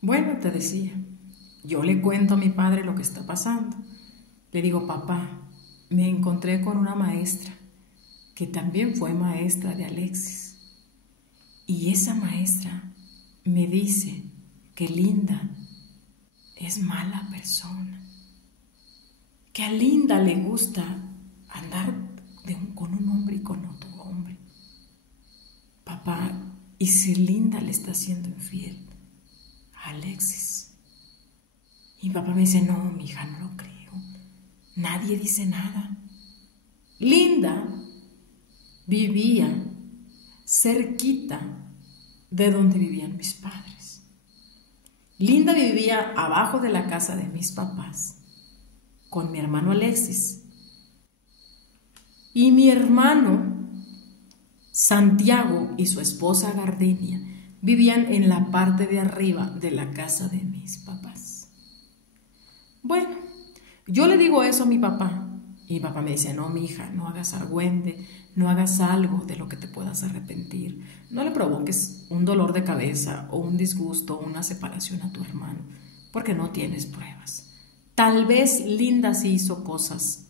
Bueno, te decía, yo le cuento a mi padre lo que está pasando. Le digo, papá, me encontré con una maestra que también fue maestra de Alexis. Y esa maestra me dice que Linda es mala persona, que a Linda le gusta andar con un hombre y con otro hombre. Papá, ¿y si Linda le está haciendo infiel a Alexis? Y mi papá me dice, no, mi hija, no lo creo. Nadie dice nada. Linda vivía cerquita de donde vivían mis padres. Linda vivía abajo de la casa de mis papás con mi hermano Alexis. Y mi hermano Santiago y su esposa Gardenia vivían en la parte de arriba de la casa de mis papás. Bueno, yo le digo eso a mi papá. Y mi papá me dice, no, mi hija, no hagas argüende, no hagas algo de lo que te puedas arrepentir. No le provoques un dolor de cabeza o un disgusto o una separación a tu hermano, porque no tienes pruebas. Tal vez Linda sí hizo cosas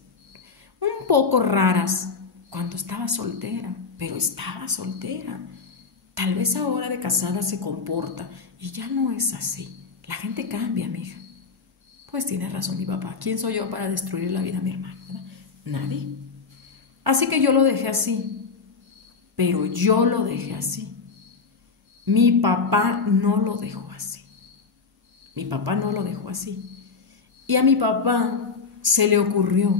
un poco raras cuando estaba soltera, pero estaba soltera. Tal vez ahora de casada se comporta y ya no es así. La gente cambia, mi hija. Pues tiene razón mi papá. ¿Quién soy yo para destruir la vida a mi hermano, verdad? Nadie. Así que yo lo dejé así. Pero yo lo dejé así. Mi papá no lo dejó así. Mi papá no lo dejó así. Y a mi papá se le ocurrió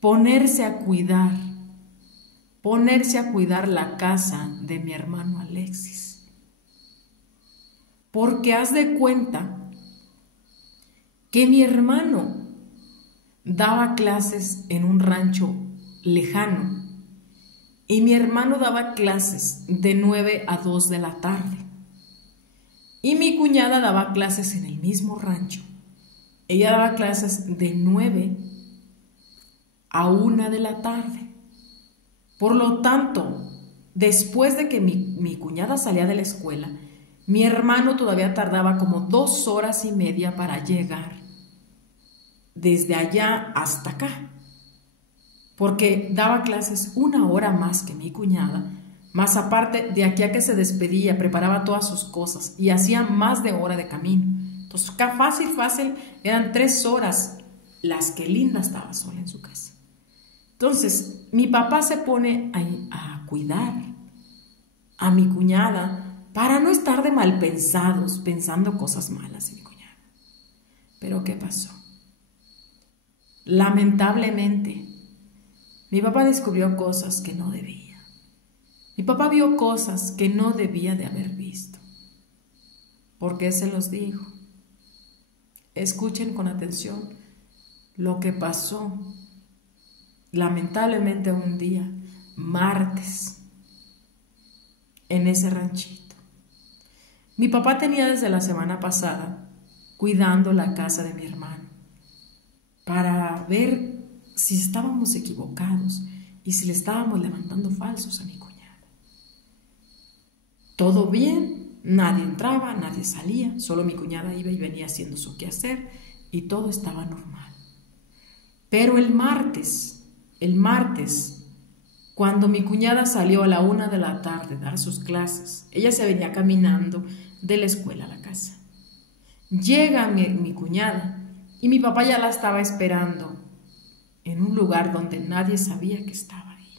ponerse a cuidar la casa de mi hermano Alexis. Porque haz de cuenta que mi hermano daba clases en un rancho lejano y mi hermano daba clases de 9 a 2 de la tarde y mi cuñada daba clases en el mismo rancho. Ella daba clases de 9 a 1 de la tarde. Por lo tanto, después de que mi cuñada salía de la escuela, mi hermano todavía tardaba como 2 horas y media para llegar desde allá hasta acá, porque daba clases 1 hora más que mi cuñada, más aparte de aquí a que se despedía, preparaba todas sus cosas y hacía más de hora de camino. Entonces, fácil, eran 3 horas las que Linda estaba sola en su casa. Entonces, mi papá se pone a cuidar a mi cuñada para no estar de mal pensados, pensando cosas malas en mi cuñada. Pero ¿qué pasó? Lamentablemente, mi papá descubrió cosas que no debía. Mi papá vio cosas que no debía de haber visto. ¿Por qué se los digo? Escuchen con atención lo que pasó. Lamentablemente un día, martes, en ese ranchito. Mi papá tenía desde la semana pasada cuidando la casa de mi hermano para ver si estábamos equivocados y si le estábamos levantando falsos a mi cuñada. Todo bien, nadie entraba, nadie salía, solo mi cuñada iba y venía haciendo su quehacer y todo estaba normal. Pero el martes, cuando mi cuñada salió a la 1 de la tarde a dar sus clases, ella se venía caminando de la escuela a la casa. Llega mi cuñada y mi papá ya la estaba esperando en un lugar donde nadie sabía que estaba ahí.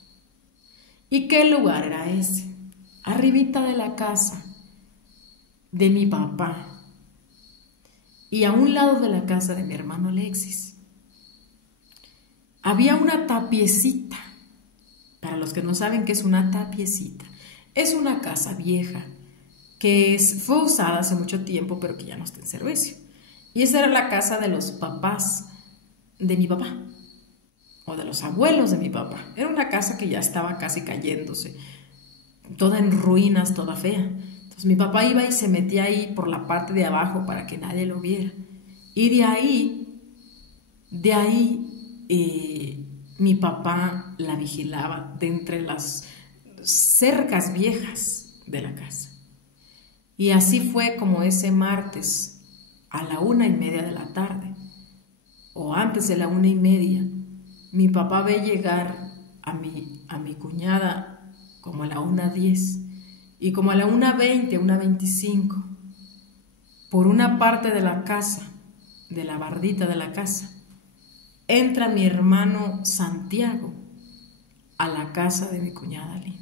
¿Y qué lugar era ese? Arribita de la casa de mi papá y a un lado de la casa de mi hermano Alexis. Había una tapiecita. Para los que no saben qué es una tapiecita, es una casa vieja que fue usada hace mucho tiempo, pero que ya no está en servicio. Y esa era la casa de los papás de mi papá, o de los abuelos de mi papá. Era una casa que ya estaba casi cayéndose, toda en ruinas, toda fea. Entonces mi papá iba y se metía ahí por la parte de abajo para que nadie lo viera. Y de ahí mi papá la vigilaba de entre las cercas viejas de la casa. Y así fue como ese martes a la 1:30 de la tarde, o antes de la 1:30, mi papá ve llegar a mi cuñada como a la 1:10 y como a la 1:20, 1:25, por una parte de la casa, de la bardita de la casa, entra mi hermano Santiago a la casa de mi cuñada Linda.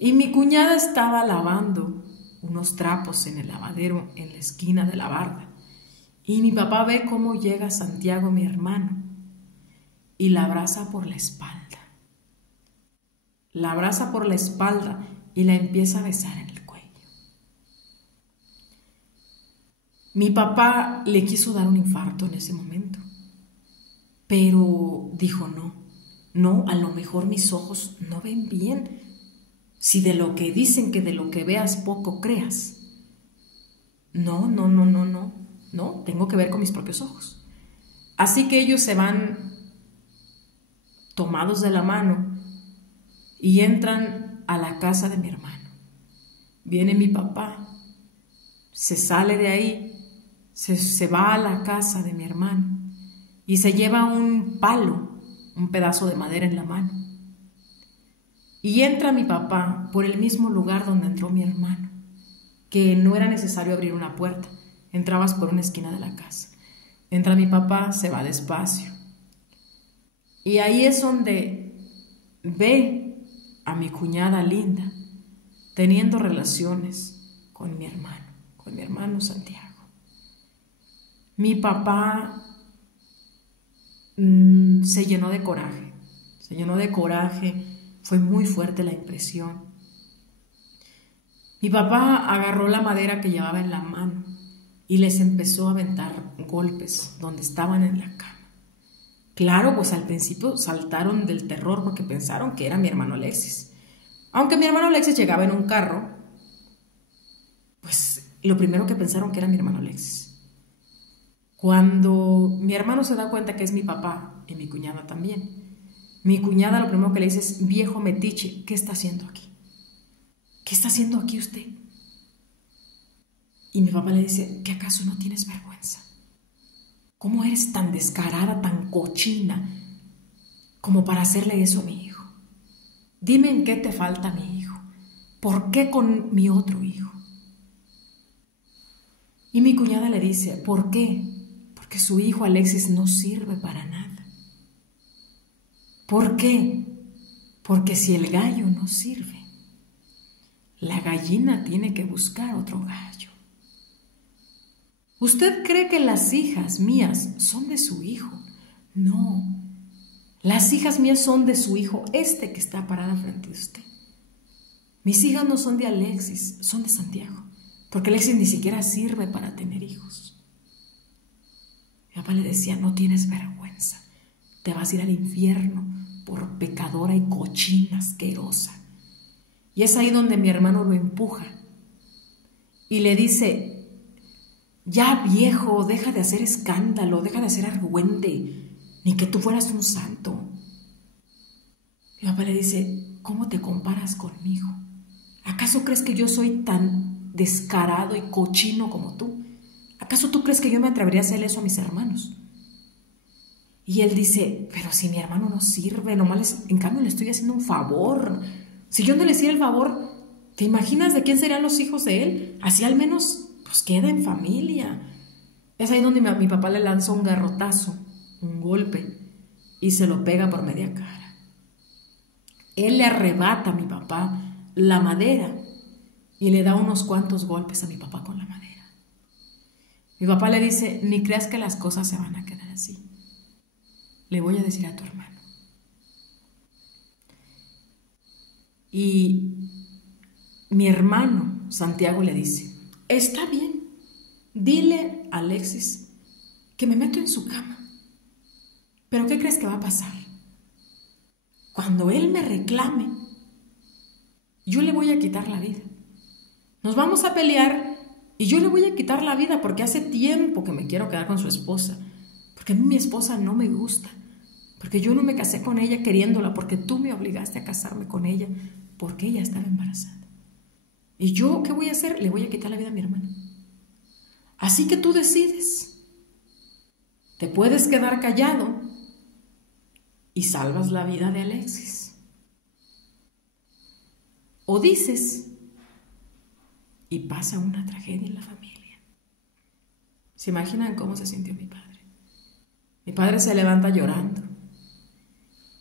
Y mi cuñada estaba lavando unos trapos en el lavadero en la esquina de la barda. Y mi papá ve cómo llega Santiago, mi hermano, y la abraza por la espalda. La abraza por la espalda y la empieza a besar en el cuello. Mi papá le quiso dar un infarto en ese momento, pero dijo no, a lo mejor mis ojos no ven bien. Si de lo que dicen que de lo que veas poco creas. No, tengo que ver con mis propios ojos. Así que ellos se van tomados de la mano y entran a la casa de mi hermano. Viene mi papá, se sale de ahí, se va a la casa de mi hermano y se lleva un palo, un pedazo de madera en la mano. Y entra mi papá por el mismo lugar donde entró mi hermano, que no era necesario abrir una puerta, entrabas por una esquina de la casa. Entra mi papá, se va despacio. Y ahí es donde ve a mi cuñada Linda teniendo relaciones con mi hermano Santiago. Mi papá se llenó de coraje. Fue muy fuerte la impresión. Mi papá agarró la madera que llevaba en la mano y les empezó a aventar golpes donde estaban en la cama. Claro, pues al principio saltaron del terror porque pensaron que era mi hermano Alexis. Aunque mi hermano Alexis llegaba en un carro, pues lo primero que pensaron que era mi hermano Alexis. Cuando mi hermano se da cuenta que es mi papá y mi cuñada también, mi cuñada lo primero que le dice es: viejo metiche, ¿qué está haciendo aquí? ¿Qué está haciendo aquí usted? Y mi papá le dice: ¿qué acaso no tienes vergüenza? ¿Cómo eres tan descarada, tan cochina, como para hacerle eso a mi hijo? Dime en qué te falta mi hijo. ¿Por qué con mi otro hijo? Y mi cuñada le dice: ¿por qué? Porque su hijo Alexis no sirve para nada. ¿Por qué? Porque si el gallo no sirve, la gallina tiene que buscar otro gallo. ¿Usted cree que las hijas mías son de su hijo? No, las hijas mías son de su hijo, este que está parado frente de usted. Mis hijas no son de Alexis, son de Santiago, porque Alexis ni siquiera sirve para tener hijos. Mi papá le decía: no tienes vergüenza, te vas a ir al infierno por pecadora y cochina asquerosa. Y es ahí donde mi hermano lo empuja y le dice: ya viejo, deja de hacer escándalo, deja de ser argüente, ni que tú fueras un santo. Mi papá le dice: ¿cómo te comparas conmigo? ¿Acaso crees que yo soy tan descarado y cochino como tú? ¿Acaso tú crees que yo me atrevería a hacer eso a mis hermanos? Y él dice: pero si mi hermano no sirve, en cambio le estoy haciendo un favor. Si yo no le hiciera el favor, ¿te imaginas de quién serían los hijos de él? Así al menos pues queda en familia. Es ahí donde mi papá le lanza un garrotazo, un golpe, y se lo pega por media cara. Él le arrebata a mi papá la madera y le da unos cuantos golpes a mi papá con la madera. Mi papá le dice: ni creas que las cosas se van a quedar así. Le voy a decir a tu hermano. Y mi hermano Santiago le dice: está bien, dile a Alexis que me meto en su cama. ¿Pero qué crees que va a pasar? Cuando él me reclame, yo le voy a quitar la vida. Nos vamos a pelear y yo le voy a quitar la vida porque hace tiempo que me quiero quedar con su esposa. Porque a mí mi esposa no me gusta. Porque yo no me casé con ella queriéndola, porque tú me obligaste a casarme con ella porque ella estaba embarazada. ¿Y yo qué voy a hacer? Le voy a quitar la vida a mi hermano. Así que tú decides. Te puedes quedar callado y salvas la vida de Alexis. O dices y pasa una tragedia en la familia. ¿Se imaginan cómo se sintió mi padre? Mi padre se levanta llorando,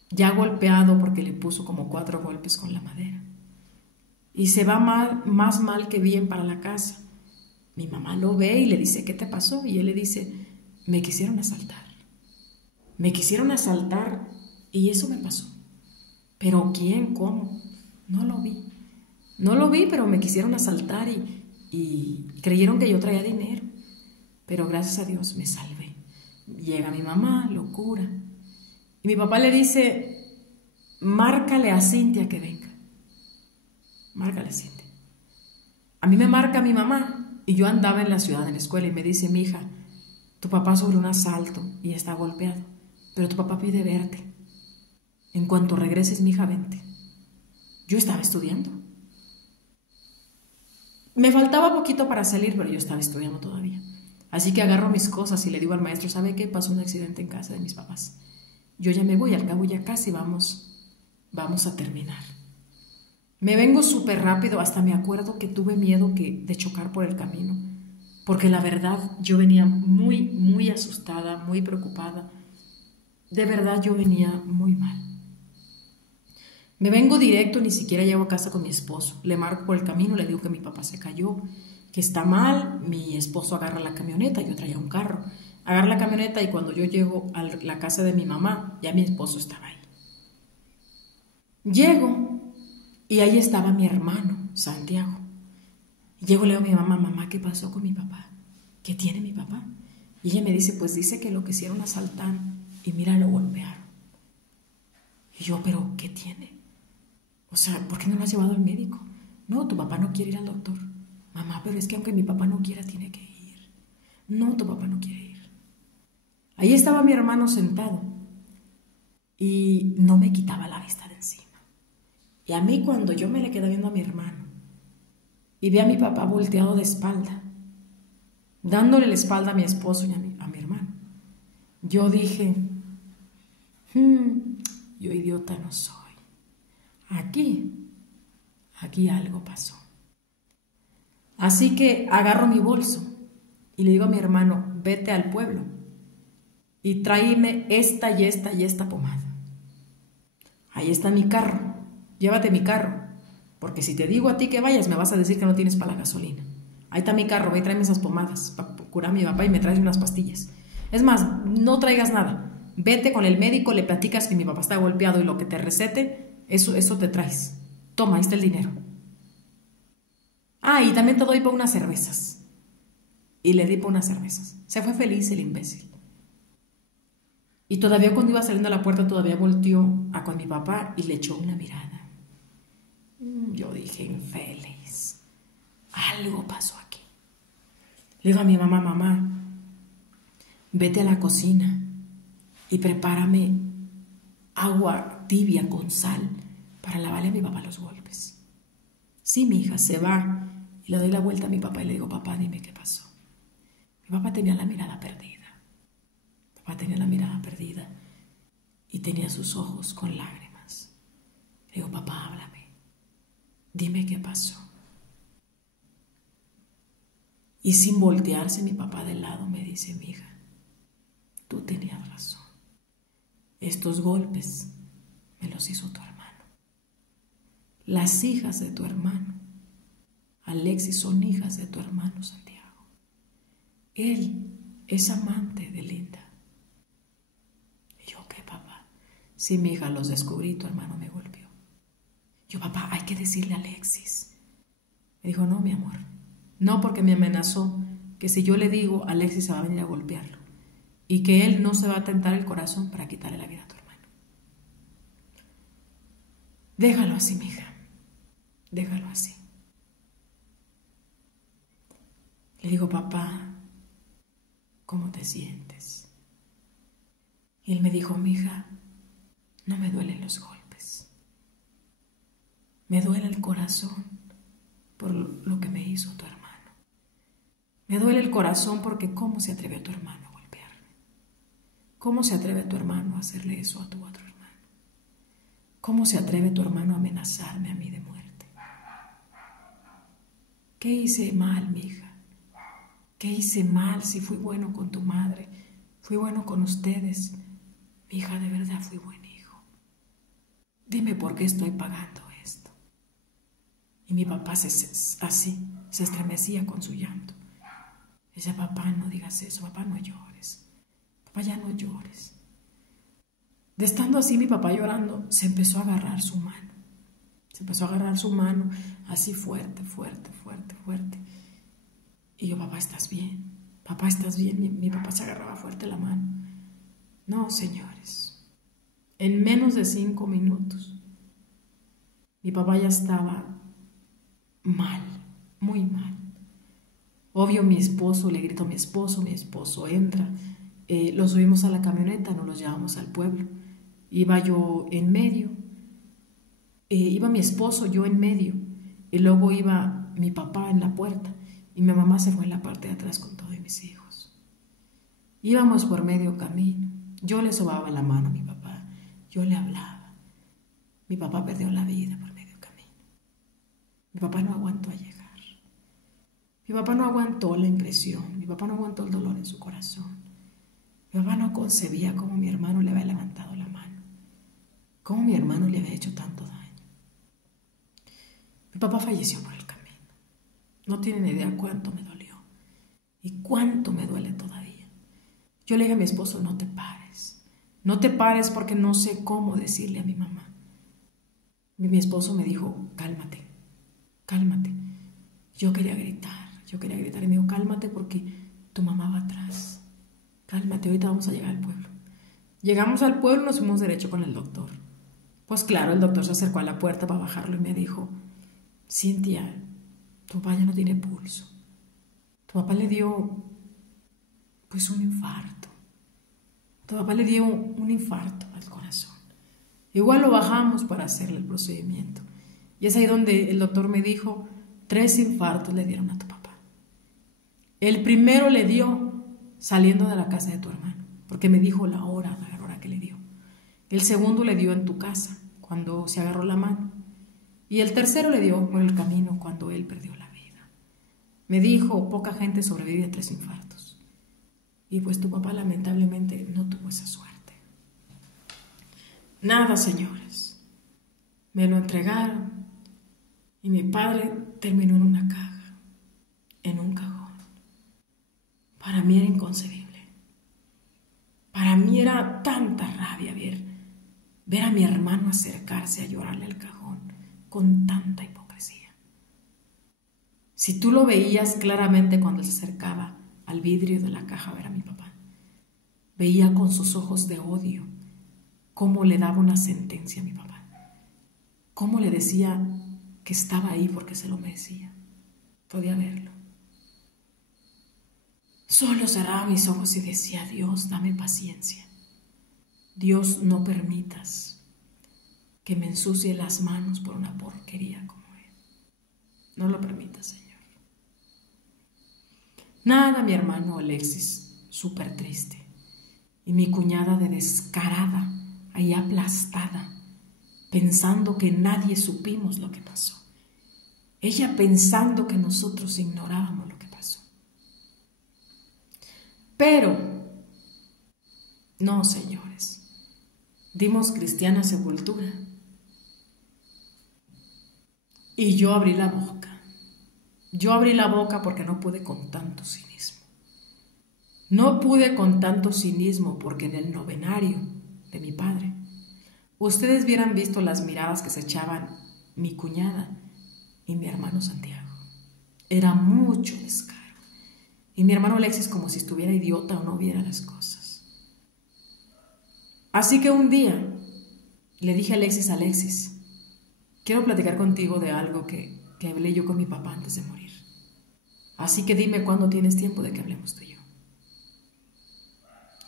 ya golpeado porque le puso como 4 golpes con la madera. Y se va más mal que bien para la casa. Mi mamá lo ve y le dice, ¿qué te pasó? Y él le dice, me quisieron asaltar. Me quisieron asaltar y eso me pasó. ¿Pero quién? ¿Cómo? No lo vi. No lo vi, pero me quisieron asaltar y creyeron que yo traía dinero. Pero gracias a Dios me salvé. Llega mi mamá, lo cura. Y mi papá le dice, márcale a Cintia que venga. Márcale a Cintia. A mí me marca mi mamá y yo andaba en la ciudad, en la escuela, y me dice, mi hija, tu papá sufrió un asalto y está golpeado, pero tu papá pide verte. En cuanto regreses, mi hija, vente. Yo estaba estudiando. Me faltaba poquito para salir, pero yo estaba estudiando todavía. Así que agarro mis cosas y le digo al maestro, ¿sabe qué? Pasó un accidente en casa de mis papás. Yo ya me voy, al cabo ya casi vamos a terminar. Me vengo súper rápido, hasta me acuerdo que tuve miedo de chocar por el camino, porque la verdad yo venía muy asustada, muy preocupada. De verdad yo venía muy mal. Me vengo directo, ni siquiera llego a casa con mi esposo. Le marco por el camino, le digo que mi papá se cayó, que está mal. Mi esposo agarra la camioneta, yo traía un carro. Agarra la camioneta y cuando yo llego a la casa de mi mamá, ya mi esposo estaba ahí. Llego y ahí estaba mi hermano, Santiago. Llego y le digo a mi mamá, mamá, ¿qué pasó con mi papá? ¿Qué tiene mi papá? Y ella me dice, pues dice que lo quisieron asaltar y mira, lo golpearon. Y yo, ¿pero qué tiene? O sea, ¿por qué no lo has llevado al médico? No, tu papá no quiere ir al doctor. Mamá, pero es que aunque mi papá no quiera, tiene que ir. No, tu papá no quiere ir. Ahí estaba mi hermano sentado y no me quitaba la vista de encima. Y a mí, cuando yo me le quedé viendo a mi hermano y vi a mi papá volteado de espalda, dándole la espalda a mi esposo y a mi hermano, yo dije, yo idiota no soy. Aquí algo pasó. Así que agarro mi bolso y le digo a mi hermano, vete al pueblo y tráeme esta y esta pomada. Ahí está mi carro, llévate mi carro, porque si te digo a ti que vayas me vas a decir que no tienes para la gasolina. Ahí está mi carro, ve y tráeme esas pomadas para curar a mi papá y me traes unas pastillas. Es más, no traigas nada, vete con el médico, le platicas que mi papá está golpeado y lo que te recete, eso te traes. Toma, ahí está el dinero. Ah, y también te doy por unas cervezas. Y le di por unas cervezas. Se fue feliz el imbécil. Y todavía cuando iba saliendo a la puerta, todavía volteó a con mi papá y le echó una mirada. Yo dije, infeliz, algo pasó aquí. Le digo a mi mamá, mamá, vete a la cocina y prepárame agua tibia con sal para lavarle a mi papá los golpes. Sí, mi hija, se va. Y le doy la vuelta a mi papá y le digo, papá, dime qué pasó. Mi papá tenía la mirada perdida. Papá tenía la mirada perdida y tenía sus ojos con lágrimas. Le digo, papá, háblame. Dime qué pasó. Y sin voltearse mi papá de lado me dice, mi hija, tú tenías razón. Estos golpes me los hizo tu hermano. Las hijas de tu hermano, Alexis, son hijas de tu hermano Santiago. Él es amante de Linda. Y yo, ¿qué, papá? Sí, mi hija, los descubrí, tu hermano me golpeó. Yo, papá, hay que decirle a Alexis. Me dijo, no, mi amor, no, porque me amenazó que si yo le digo, Alexis se va a venir a golpearlo y que él no se va a tentar el corazón para quitarle la vida a tu hermano. Déjalo así, mi hija. Déjalo así. Le digo, papá, ¿cómo te sientes? Y él me dijo, mija, no me duelen los golpes. Me duele el corazón por Me duele el corazón porque ¿cómo se atreve tu hermano a golpearme? ¿Cómo se atreve tu hermano a hacerle eso a tu otro hermano? ¿Cómo se atreve tu hermano a amenazarme a mí de muerte? ¿Qué hice mal, mi hija? ¿Qué hice mal si fui bueno con tu madre? Fui bueno con ustedes. Mi hija, de verdad fui buen hijo. Dime por qué estoy pagando esto. Y mi papá se estremecía con su llanto. Decía, papá, no digas eso, papá, no llores. Papá, ya no llores. De estando así, mi papá llorando, se empezó a agarrar su mano. Se empezó a agarrar su mano así fuerte, fuerte, fuerte, fuerte. Y yo, papá, ¿estás bien? Papá, ¿estás bien? Mi papá se agarraba fuerte la mano. No, señores. En menos de 5 minutos, mi papá ya estaba mal, muy mal. Obvio, mi esposo, le gritó a mi esposo entra. Lo subimos a la camioneta, nos los llevamos al pueblo. Iba yo en medio. Iba mi esposo, yo en medio. Y luego iba mi papá en la puerta. Y mi mamá se fue en la parte de atrás con todos mis hijos. Íbamos por medio camino. Yo le sobaba la mano a mi papá. Yo le hablaba. Mi papá perdió la vida por medio camino. Mi papá no aguantó a llegar. Mi papá no aguantó la impresión. Mi papá no aguantó el dolor en su corazón. Mi papá no concebía cómo mi hermano le había levantado la mano. Cómo mi hermano le había hecho tanto daño. Mi papá falleció por el camino. No tienen idea cuánto me dolió y cuánto me duele todavía. Yo le dije a mi esposo, no te pares. No te pares porque no sé cómo decirle a mi mamá. Mi esposo me dijo, cálmate, cálmate. Yo quería gritar y me dijo, cálmate porque tu mamá va atrás. Cálmate, ahorita vamos a llegar al pueblo. Llegamos al pueblo y nos fuimos derecho con el doctor. Pues claro, el doctor se acercó a la puerta para bajarlo y me dijo, Cintia, tu papá ya no tiene pulso. Tu papá le dio, pues, un infarto. Tu papá le dio un infarto al corazón. Igual lo bajamos para hacerle el procedimiento. Y es ahí donde el doctor me dijo, 3 infartos le dieron a tu papá. El primero le dio saliendo de la casa de tu hermano, porque me dijo la hora que le dio. El segundo le dio en tu casa, cuando se agarró la mano. Y el tercero le dio por el camino, cuando él perdió la vida. Me dijo, poca gente sobrevive a 3 infartos. Y pues tu papá lamentablemente no tuvo esa suerte. Nada, señores. Me lo entregaron y mi padre terminó en una caja, en un cajón. Para mí era inconcebible. Para mí era tanta rabia ver a mi hermano acercarse a llorarle al cajón con tanta hipocresía. Si tú lo veías claramente cuando se acercaba al vidrio de la caja a ver a mi papá, veía con sus ojos de odio cómo le daba una sentencia a mi papá, cómo le decía que estaba ahí porque se lo merecía. Podía verlo. Solo cerraba mis ojos y decía, Dios, dame paciencia. Dios, no permitas que me ensucie las manos por una porquería como él. No lo permitas, Señor. Nada, mi hermano Alexis, súper triste. Y mi cuñada de descarada, ahí aplastada, pensando que nadie supimos lo que pasó. Ella pensando que nosotros ignorábamos lo que pasó. Pero, no, señores, dimos cristiana sepultura. Y yo abrí la boca. Yo abrí la boca porque no pude con tanto cinismo. No pude con tanto cinismo porque en el novenario de mi padre, ustedes hubieran visto las miradas que se echaban mi cuñada y mi hermano Santiago. Era mucho descaro. Y mi hermano Alexis como si estuviera idiota o no viera las cosas. Así que un día le dije a Alexis, quiero platicar contigo de algo que hablé yo con mi papá antes de morir. Así que dime cuándo tienes tiempo de que hablemos tú y yo.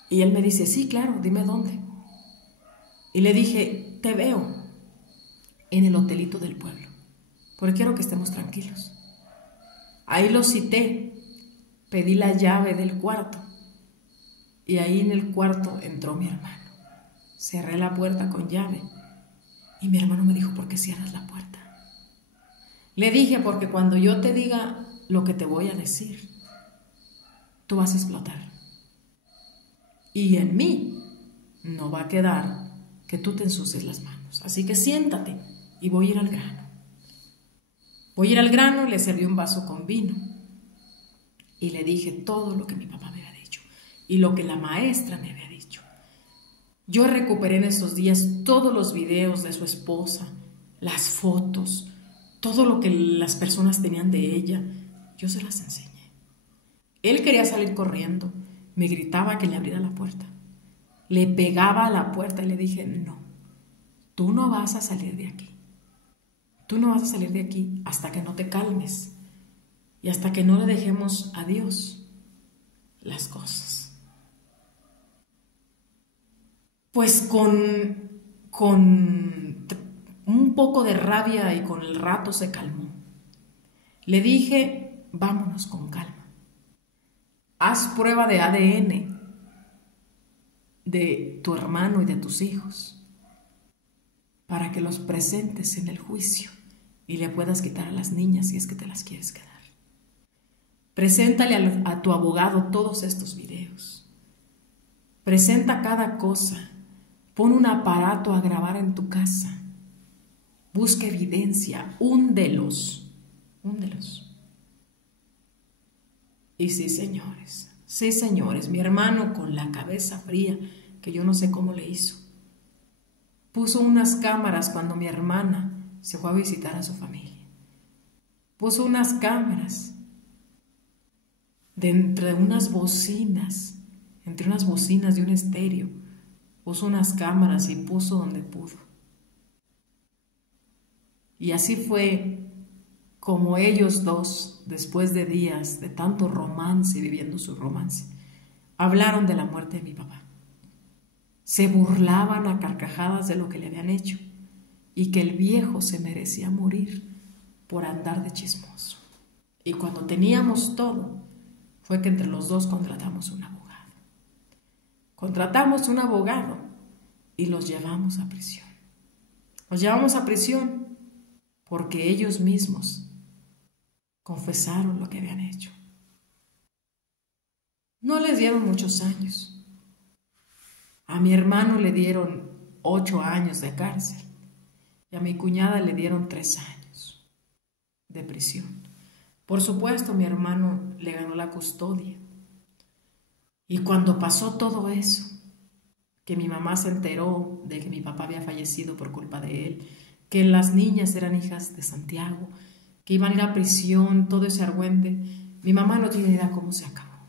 Y él me dice, sí, claro, dime dónde. Y le dije, te veo en el hotelito del pueblo, porque quiero que estemos tranquilos. Ahí lo cité pedí la llave del cuarto y ahí en el cuarto entró mi hermano. Cerré la puerta con llave y mi hermano me dijo, ¿por qué cierras la puerta? Le dije, porque cuando yo te diga lo que te voy a decir, tú vas a explotar. Y en mí no va a quedar que tú te ensucies las manos. Así que siéntate y voy a ir al grano. Voy a ir al grano, le serví un vaso con vino y le dije todo lo que mi papá me había dicho y lo que la maestra me había dicho. Yo recuperé en estos días todos los videos de su esposa, las fotos, todo lo que las personas tenían de ella. Yo se las enseñé. Él quería salir corriendo, me gritaba que le abriera la puerta. Le pegaba a la puerta y le dije, no, tú no vas a salir de aquí. Tú no vas a salir de aquí hasta que no te calmes y hasta que no le dejemos a Dios las cosas. Pues con un poco de rabia y con el rato se calmó. Le dije, vámonos con calma. Haz prueba de ADN de tu hermano y de tus hijos para que los presentes en el juicio y le puedas quitar a las niñas si es que te las quieres quedar. Preséntale a tu abogado todos estos videos. Presenta cada cosa. Pon un aparato a grabar en tu casa. Busca evidencia. Húndelos. Húndelos. Y sí, señores, mi hermano con la cabeza fría, que yo no sé cómo le hizo, puso unas cámaras cuando mi hermana se fue a visitar a su familia. Puso unas cámaras entre unas bocinas de un estéreo. Puso unas cámaras y puso donde pudo. Y así fue como ellos dos, después de días de tanto romance, viviendo su romance, hablaron de la muerte de mi papá. Se burlaban a carcajadas de lo que le habían hecho y que el viejo se merecía morir por andar de chismoso. Y cuando teníamos todo, fue que entre los dos contratamos un abogado. Contratamos un abogado y los llevamos a prisión. Los llevamos a prisión porque ellos mismos confesaron lo que habían hecho. No les dieron muchos años. A mi hermano le dieron 8 años de cárcel y a mi cuñada le dieron 3 años de prisión. Por supuesto, mi hermano le ganó la custodia. Y cuando pasó todo eso, que mi mamá se enteró de que mi papá había fallecido por culpa de él, que las niñas eran hijas de Santiago, que iban a ir a prisión, todo ese argüente, mi mamá no tiene idea cómo se acabó.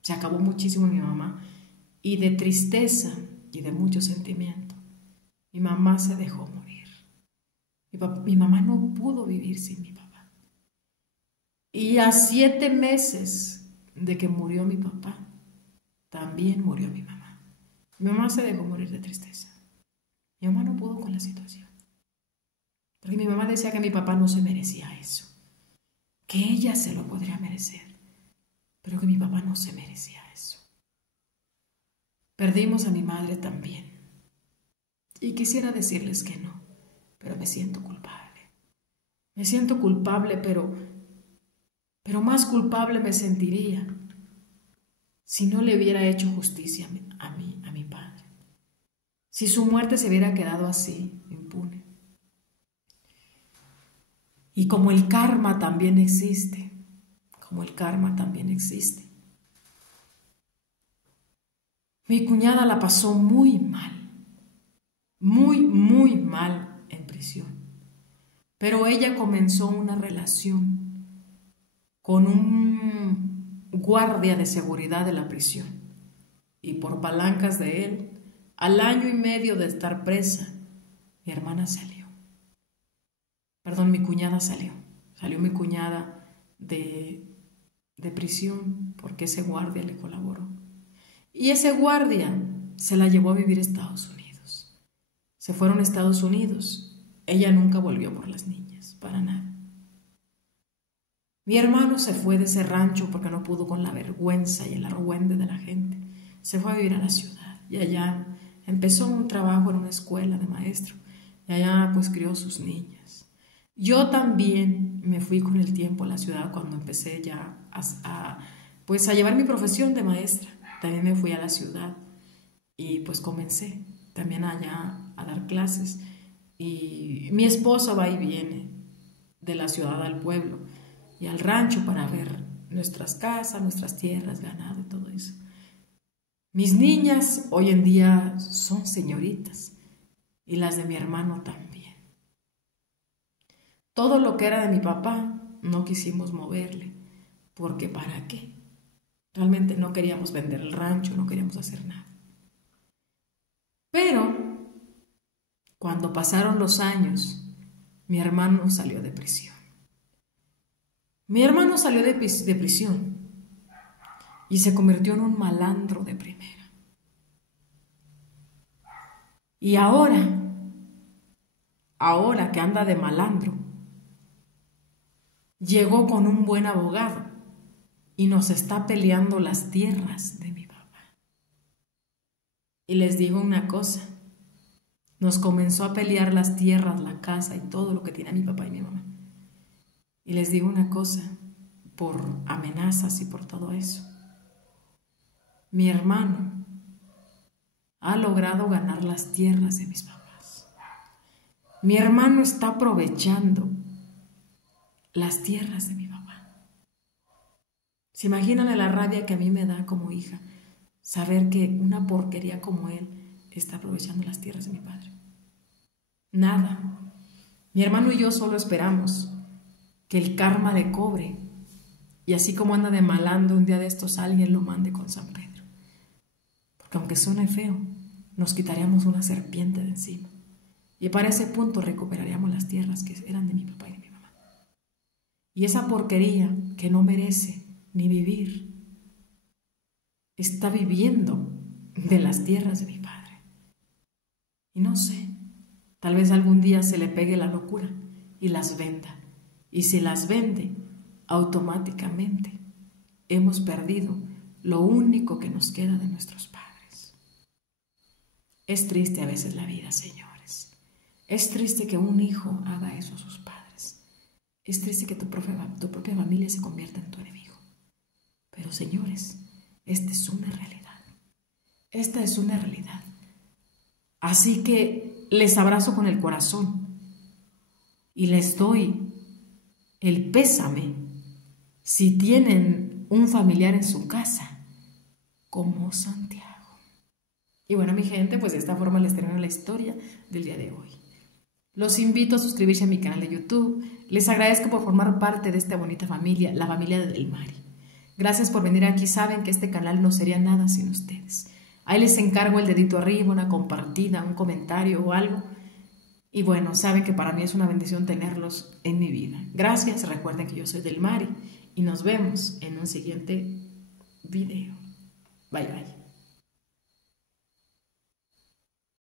Se acabó muchísimo mi mamá. Y de tristeza y de mucho sentimiento, mi mamá se dejó morir. Mi mamá no pudo vivir sin mi papá. Y a 7 meses de que murió mi papá, también murió mi mamá. Mi mamá se dejó morir de tristeza. Mi mamá no pudo con la situación. Porque mi mamá decía que mi papá no se merecía eso. Que ella se lo podría merecer, pero que mi papá no se merecía eso. Perdimos a mi madre también. Y quisiera decirles que no, pero me siento culpable. Me siento culpable, pero más culpable me sentiría si no le hubiera hecho justicia a mi padre. Si su muerte se hubiera quedado así, impune. Y como el karma también existe, mi cuñada la pasó muy mal en prisión. Pero ella comenzó una relación con un guardia de seguridad de la prisión. Y por palancas de él, al 1 año y medio de estar presa, mi cuñada salió. Salió mi cuñada de prisión porque ese guardia le colaboró. Y ese guardia se la llevó a vivir a Estados Unidos. Se fueron a Estados Unidos. Ella nunca volvió por las niñas, para nada. Mi hermano se fue de ese rancho porque no pudo con la vergüenza y el argüende de la gente. Se fue a vivir a la ciudad y allá empezó un trabajo en una escuela de maestro y allá pues crió sus niñas. Yo también me fui con el tiempo a la ciudad cuando empecé ya pues a llevar mi profesión de maestra. También me fui a la ciudad y pues comencé también allá a dar clases. Y mi esposo va y viene de la ciudad al pueblo y al rancho para ver nuestras casas, nuestras tierras, ganado y todo eso. Mis niñas hoy en día son señoritas y las de mi hermano también. Todo lo que era de mi papá no quisimos moverle, porque ¿para qué? Realmente no queríamos vender el rancho, no queríamos hacer nada. Pero cuando pasaron los años, mi hermano salió de prisión. Mi hermano salió de prisión y se convirtió en un malandro de primera. Y ahora que anda de malandro, llegó con un buen abogado y nos está peleando las tierras de mi papá. Y les digo una cosa, nos comenzó a pelear las tierras, la casa y todo lo que tiene mi papá y mi mamá. Y les digo una cosa, por amenazas y por todo eso, mi hermano ha logrado ganar las tierras de mis papás. Mi hermano está aprovechando las tierras de mi papá. ¿Se imaginan la rabia que a mí me da como hija saber que una porquería como él está aprovechando las tierras de mi padre? Nada. Mi hermano y yo solo esperamos que el karma le cobre y así como anda de malandro, un día de estos alguien lo mande con San Pedro. Porque aunque suene feo, nos quitaríamos una serpiente de encima y para ese punto recuperaríamos las tierras que eran de mi papá y de mi mamá. Y esa porquería que no merece ni vivir está viviendo de las tierras de mi padre. Y no sé, tal vez algún día se le pegue la locura y las venda. Y si las vende, automáticamente hemos perdido lo único que nos queda de nuestros padres. Es triste a veces la vida, señores. Es triste que un hijo haga eso a sus padres. Es triste que tu propia familia se convierta en tu enemigo. Pero, señores, esta es una realidad. Esta es una realidad. Así que les abrazo con el corazón y les doy el pésame si tienen un familiar en su casa como Santiago. Y bueno, mi gente, pues de esta forma les termino la historia del día de hoy. Los invito a suscribirse a mi canal de YouTube. Les agradezco por formar parte de esta bonita familia, la familia de Del Mari. Gracias por venir aquí. Saben que este canal no sería nada sin ustedes. Ahí les encargo el dedito arriba, una compartida, un comentario o algo. Y bueno, saben que para mí es una bendición tenerlos en mi vida. Gracias, recuerden que yo soy Del Mari y nos vemos en un siguiente video. Bye, bye.